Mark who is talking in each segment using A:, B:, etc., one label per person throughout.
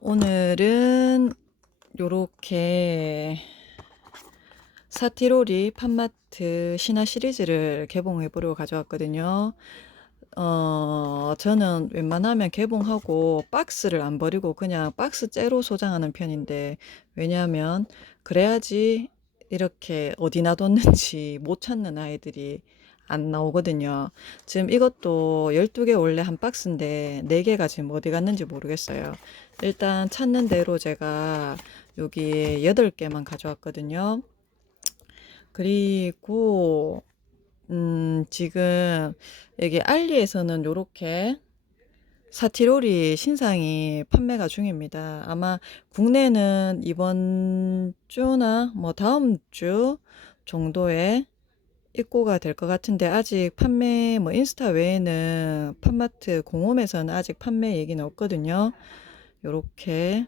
A: 오늘은 요렇게 사티로리 팜마트 신화 시리즈를 개봉해 보려고 가져왔거든요. 어, 저는 웬만하면 개봉하고 박스를 안 버리고 그냥 박스째로 소장하는 편인데, 왜냐하면 그래야지 이렇게 어디 놔뒀는지 못 찾는 아이들이 안 나오거든요. 지금 이것도 12개 원래 한 박스인데 4개가 지금 어디 갔는지 모르겠어요. 일단 찾는 대로 제가 여기 8개만 가져왔거든요. 그리고 음, 지금 여기 알리에서는 요렇게 사티로리 신상이 판매가 중입니다. 아마 국내는 이번 주나 뭐 다음 주 정도에 입고가 될 것 같은데 아직 판매 뭐 인스타 외에는 팜마트 공홈에서는 아직 판매 얘기는 없거든요. 요렇게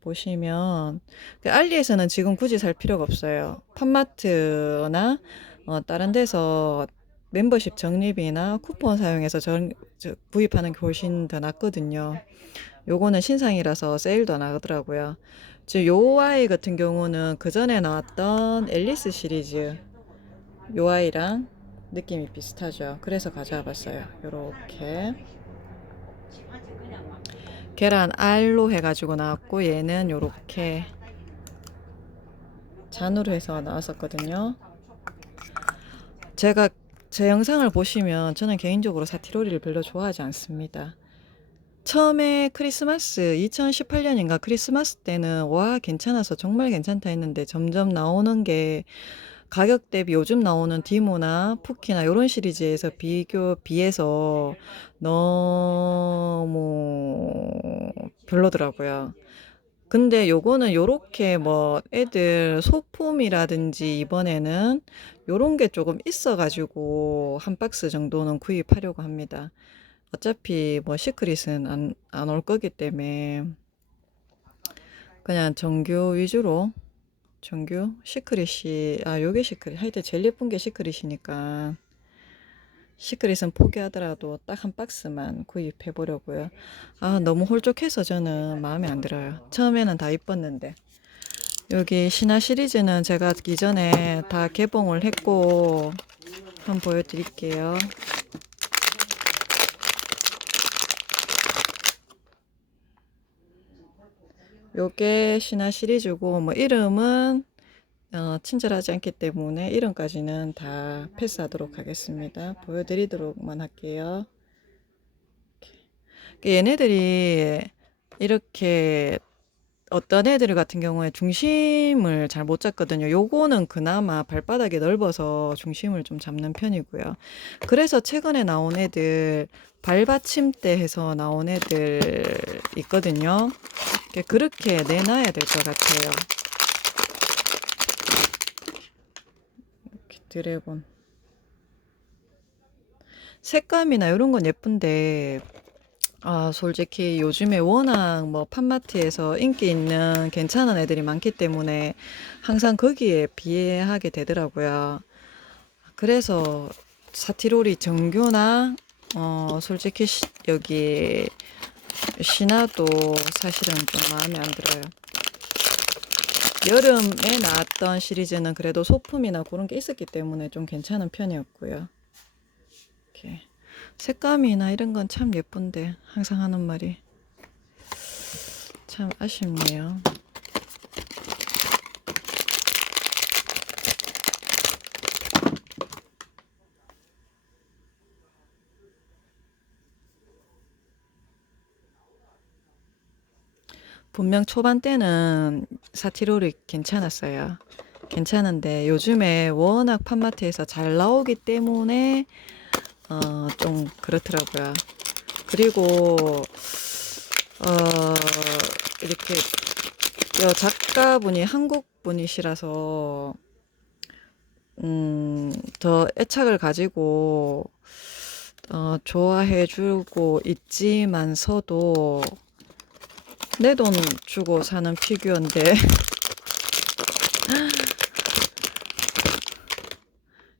A: 보시면 그 알리에서는 지금 굳이 살 필요가 없어요. 팜마트나 어, 다른 데서 멤버십 적립이나 쿠폰 사용해서 전, 저, 구입하는 게 훨씬 더 낫거든요. 요거는 신상이라서 세일도 안 하더라고요. 지금 요 아이 같은 경우는 그 전에 나왔던 앨리스 시리즈 요 아이랑 느낌이 비슷하죠. 그래서 가져와 봤어요. 요렇게 계란 알로 해가지고 나왔고 얘는 요렇게 잔으로 해서 나왔었거든요. 제가 제 영상을 보시면 저는 개인적으로 사티로리를 별로 좋아하지 않습니다. 처음에 크리스마스 2018년인가 크리스마스 때는 와 괜찮아서 정말 괜찮다 했는데 점점 나오는 게 가격 대비 요즘 나오는 디모나 푸키나 이런 시리즈에서 비교 비해서 너무 별로더라고요. 근데 요거는 요렇게 뭐 애들 소품이라든지 이번에는 요런 게 조금 있어 가지고 한 박스 정도는 구입하려고 합니다. 어차피 뭐 시크릿은 안, 안 올 거기 때문에 그냥 정규 위주로 정규 시크릿이 아 요게 시크릿 하여튼 제일 예쁜 게 시크릿이니까 시크릿은 포기하더라도 딱 한 박스만 구입해 보려고요. 아 너무 홀쭉해서 저는 마음에 안 들어요. 처음에는 다 이뻤는데 여기 신화 시리즈는 제가 이전에 다 개봉을 했고 한번 보여드릴게요. 요게 신화 시리즈고 뭐 이름은 어, 친절하지 않기 때문에 이름까지는 다 패스하도록 하겠습니다. 보여드리도록만 할게요. 얘네들이 이렇게 어떤 애들 같은 경우에 중심을 잘 못 잡거든요. 요거는 그나마 발바닥이 넓어서 중심을 좀 잡는 편이고요. 그래서 최근에 나온 애들 발받침대 해서 나온 애들 있거든요. 그렇게 내놔야 될 것 같아요. 이렇게 드래곤. 색감이나 이런 건 예쁜데 아, 솔직히 요즘에 워낙 뭐 팜마트에서 인기 있는 괜찮은 애들이 많기 때문에 항상 거기에 비례하게 되더라고요. 그래서 사티로리 정규나 어, 솔직히 시, 여기 신화도 사실은 좀 마음에 안 들어요. 여름에 나왔던 시리즈는 그래도 소품이나 그런 게 있었기 때문에 좀 괜찮은 편이었고요. 이렇게. 색감이나 이런 건 참 예쁜데 항상 하는 말이 참 아쉽네요. 분명 초반 때는 사티로리 괜찮았어요. 괜찮은데 요즘에 워낙 팜마트에서 잘 나오기 때문에 어, 좀 그렇더라고요. 그리고 어, 이렇게 여 작가분이 한국 분이시라서 음, 더 애착을 가지고 어, 좋아해 주고 있지만서도 내 돈 주고 사는 피규어인데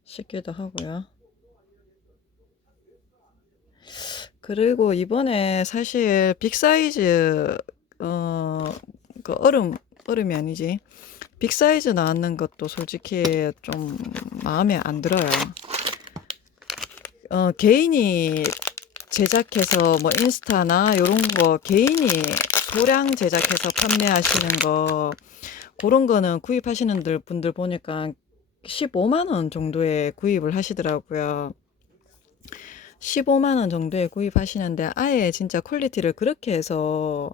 A: 싶기도 하고요. 그리고 이번에 사실 빅 사이즈 어, 그 얼음 얼음이 아니지. 빅 사이즈 나왔는 것도 솔직히 좀 마음에 안 들어요. 어, 개인이 제작해서 뭐 인스타나 요런 거 개인이 소량 제작해서 판매하시는 거 그런 거는 구입하시는 들- 분들 보니까 15만 원 정도에 구입을 하시더라고요. 15만 원 정도에 구입하시는데 아예 진짜 퀄리티를 그렇게 해서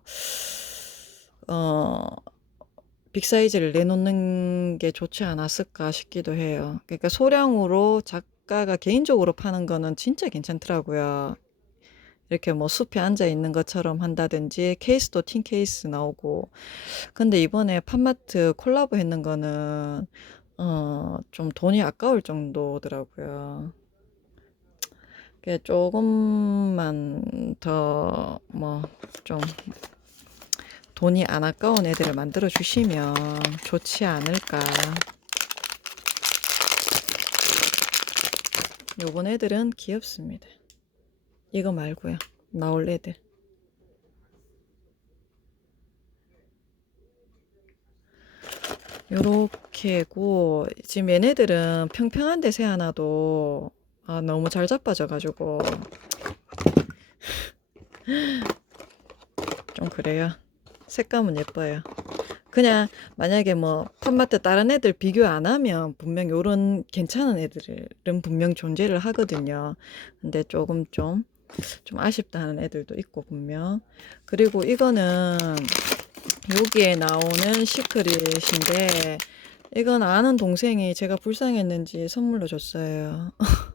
A: 어 빅사이즈를 내놓는 게 좋지 않았을까 싶기도 해요. 그러니까 소량으로 작가가 개인적으로 파는 거는 진짜 괜찮더라고요. 이렇게 뭐 숲에 앉아 있는 것처럼 한다든지 케이스도 틴 케이스 나오고 근데 이번에 팝마트 콜라보 했는 거는 어 좀 돈이 아까울 정도더라고요. 조금만 더 뭐 좀 돈이 안 아까운 애들을 만들어 주시면 좋지 않을까. 요번 애들은 귀엽습니다. 이거 말고요. 나올 애들. 요렇게고 지금 얘네들은 평평한 데 새하나도 아, 너무 잘 자빠져가지고 좀 그래요. 색감은 예뻐요. 그냥 만약에 뭐 팝마트 다른 애들 비교 안 하면 분명 요런 괜찮은 애들은 분명 존재를 하거든요. 근데 조금 좀, 좀 아쉽다 하는 애들도 있고 분명. 그리고 이거는 여기에 나오는 시크릿인데 이건 아는 동생이 제가 불쌍했는지 선물로 줬어요.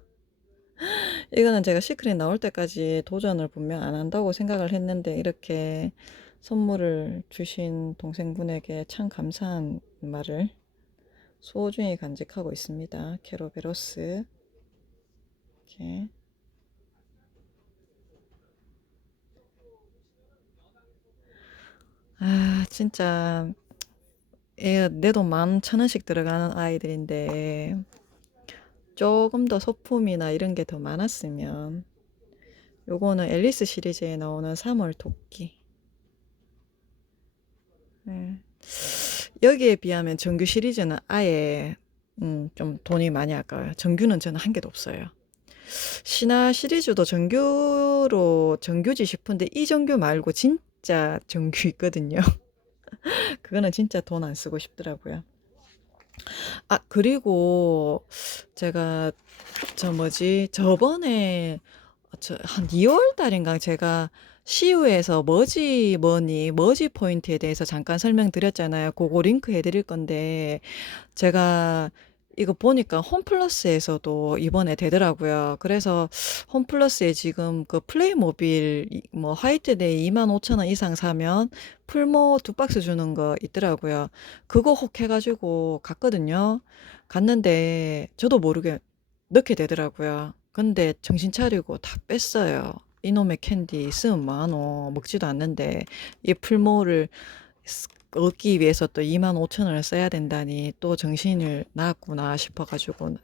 A: 이거는 제가 시크릿 나올 때까지 도전을 분명 안 한다고 생각을 했는데 이렇게 선물을 주신 동생분에게 참 감사한 말을 소중히 간직하고 있습니다. 케로베로스. 이렇게. 아, 진짜 내 돈 만 천 원씩 들어가는 아이들인데 조금 더 소품이나 이런 게 더 많았으면 요거는 앨리스 시리즈에 나오는 3월 토끼 네. 여기에 비하면 정규 시리즈는 아예 음, 좀 돈이 많이 아까워요. 정규는 저는 한 개도 없어요. 신화 시리즈도 정규로 정규지 싶은데 이 정규 말고 진짜 정규 있거든요. 그거는 진짜 돈 안 쓰고 싶더라고요. 아, 그리고 제가 저 뭐지? 저번에 저 한 2 월 달인가 제가 시우에서 머지 머니, 머지 포인트에 대해서 잠깐 설명드렸잖아요. 그거 링크 해 드릴 건데 제가 이거 보니까 홈플러스에서도 이번에 되더라고요. 그래서 홈플러스에 지금 그 플레이모빌 이- 뭐 화이트데이 25,000원 이상 사면 풀모 두 박스 주는 거 있더라고요. 그거 혹 해가지고 갔거든요. 갔는데 저도 모르게 넣게 되더라고요. 근데 정신 차리고 다 뺐어요. 이놈의 캔디 쓰면 뭐하노 먹지도 않는데 이 풀모를 쓰- 얻기 위해서 또 25,000원을 써야 된다니 또 정신을 나갔구나 싶어가지고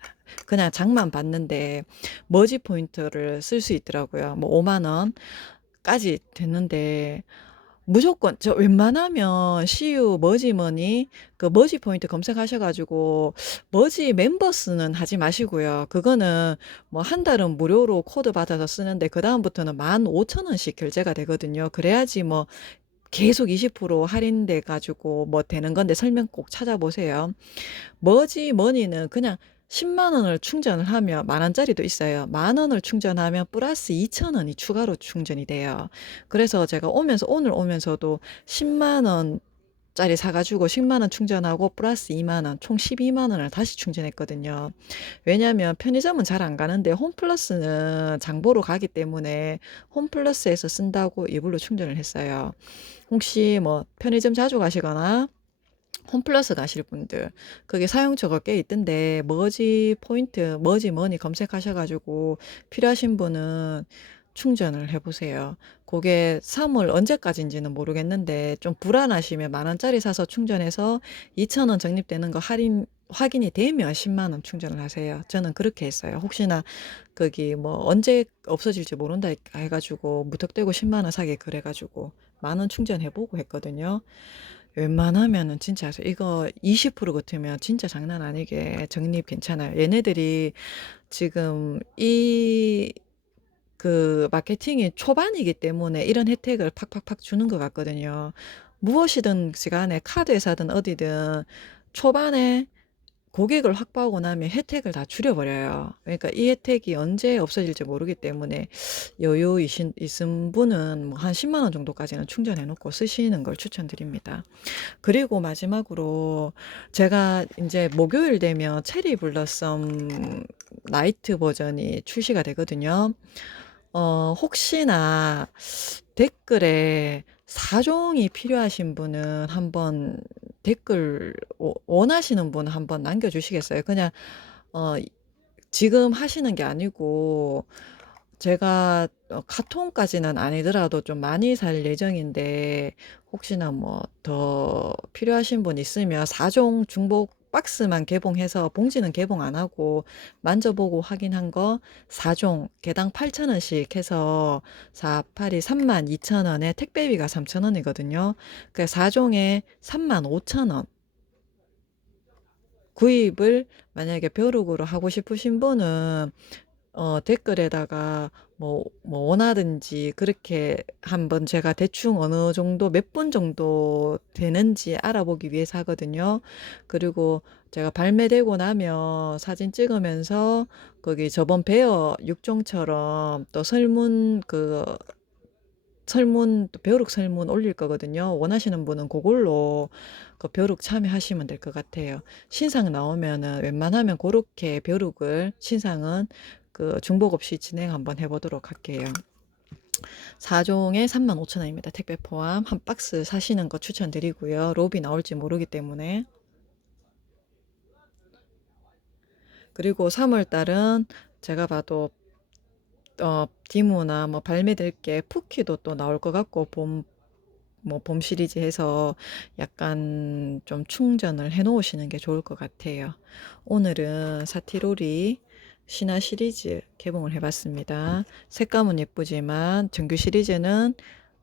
A: 그냥 장만 봤는데 머지 포인트를 쓸 수 있더라고요. 뭐 5만 원까지 됐는데 무조건 저 웬만하면 CU 머지머니 그 머지 포인트 검색하셔가지고 머지 멤버 스는 하지 마시고요. 그거는 뭐 한 달은 무료로 코드 받아서 쓰는데 그 다음부터는 15,000원씩 결제가 되거든요. 그래야지 뭐 계속 20% 할인돼 가지고 뭐 되는 건데 설명 꼭 찾아보세요. 머지 머니는 그냥 10만 원을 충전을 하면 만 원짜리도 있어요. 만 원을 충전하면 플러스 2천 원이 추가로 충전이 돼요. 그래서 제가 오면서 오늘 오면서도 10만 원 짜리 사가지고 10만 원 충전하고 플러스 2만 원, 총 12만 원을 다시 충전했거든요. 왜냐하면 편의점은 잘 안 가는데 홈플러스는 장보러 가기 때문에 홈플러스에서 쓴다고 이불로 충전을 했어요. 혹시 뭐 편의점 자주 가시거나 홈플러스 가실 분들 그게 사용처가 꽤 있던데 머지 포인트 머지 머니 검색하셔가지고 필요하신 분은 충전을 해보세요. 그게 3월 언제까지인지는 모르겠는데 좀 불안하시면 만 원짜리 사서 충전해서 2천 원 적립되는 거 할인 확인이 되면 10만 원 충전을 하세요. 저는 그렇게 했어요. 혹시나 거기 뭐 언제 없어질지 모른다 해- 해가지고 무턱대고 10만 원 사게 그래가지고 만 원 충전해보고 했거든요. 웬만하면은 진짜 이거 20% 같으면 진짜 장난 아니게 적립 괜찮아요. 얘네들이 지금 이 그 마케팅이 초반이기 때문에 이런 혜택을 팍팍팍 주는 것 같거든요. 무엇이든 시간에 카드 회사든 어디든 초반에 고객을 확보하고 나면 혜택을 다 줄여버려요. 그러니까 이 혜택이 언제 없어질지 모르기 때문에 여유 이신, 있은 분은 뭐 한 10만 원 정도까지는 충전해 놓고 쓰시는 걸 추천드립니다. 그리고 마지막으로 제가 이제 목요일 되면 체리 블러썸 라이트 버전이 출시가 되거든요. 어, 혹시나 댓글에 사종이 필요하신 분은 한번 댓글 워- 원하시는 분 한번 남겨주시겠어요? 그냥 어, 지금 하시는 게 아니고 제가 어, 카통까지는 아니더라도 좀 많이 살 예정인데 혹시나 뭐 더 필요하신 분 있으면 4종 중복 박스만 개봉해서 봉지는 개봉 안 하고 만져보고 확인한 거 4종 개당 8,000원씩 해서 4, 8이 32,000원에 택배비가 3,000원이거든요. 그 4종에 35,000원. 구입을 만약에 벼룩으로 하고 싶으신 분은 어, 댓글에다가 뭐, 뭐 원하든지 그렇게 한번 제가 대충 어느 정도 몇 분 정도 되는지 알아보기 위해서 하거든요. 그리고 제가 발매되고 나면 사진 찍으면서 거기 저번 베어 육종처럼 또 설문 그 설문 또 벼룩 설문 올릴 거거든요. 원하시는 분은 그걸로 그 벼룩 참여하시면 될 것 같아요. 신상 나오면은 웬만하면 그렇게 벼룩을 신상은 그 중복 없이 진행 한번 해보도록 할게요. 4종에 35,000원입니다. 택배 포함 한 박스 사시는 거 추천드리고요. 로비 나올지 모르기 때문에. 그리고 3월 달은 제가 봐도 어, 디모나 뭐 발매될 게 푸키도 또 나올 것 같고 봄 뭐 봄 시리즈 해서 약간 좀 충전을 해 놓으시는 게 좋을 것 같아요. 오늘은 사티로리 신화 시리즈 개봉을 해봤습니다. 색감은 예쁘지만 정규 시리즈는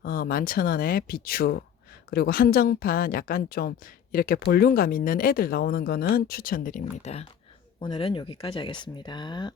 A: 어, 11,000원에 비추 그리고 한정판 약간 좀 이렇게 볼륨감 있는 애들 나오는 거는 추천드립니다. 오늘은 여기까지 하겠습니다.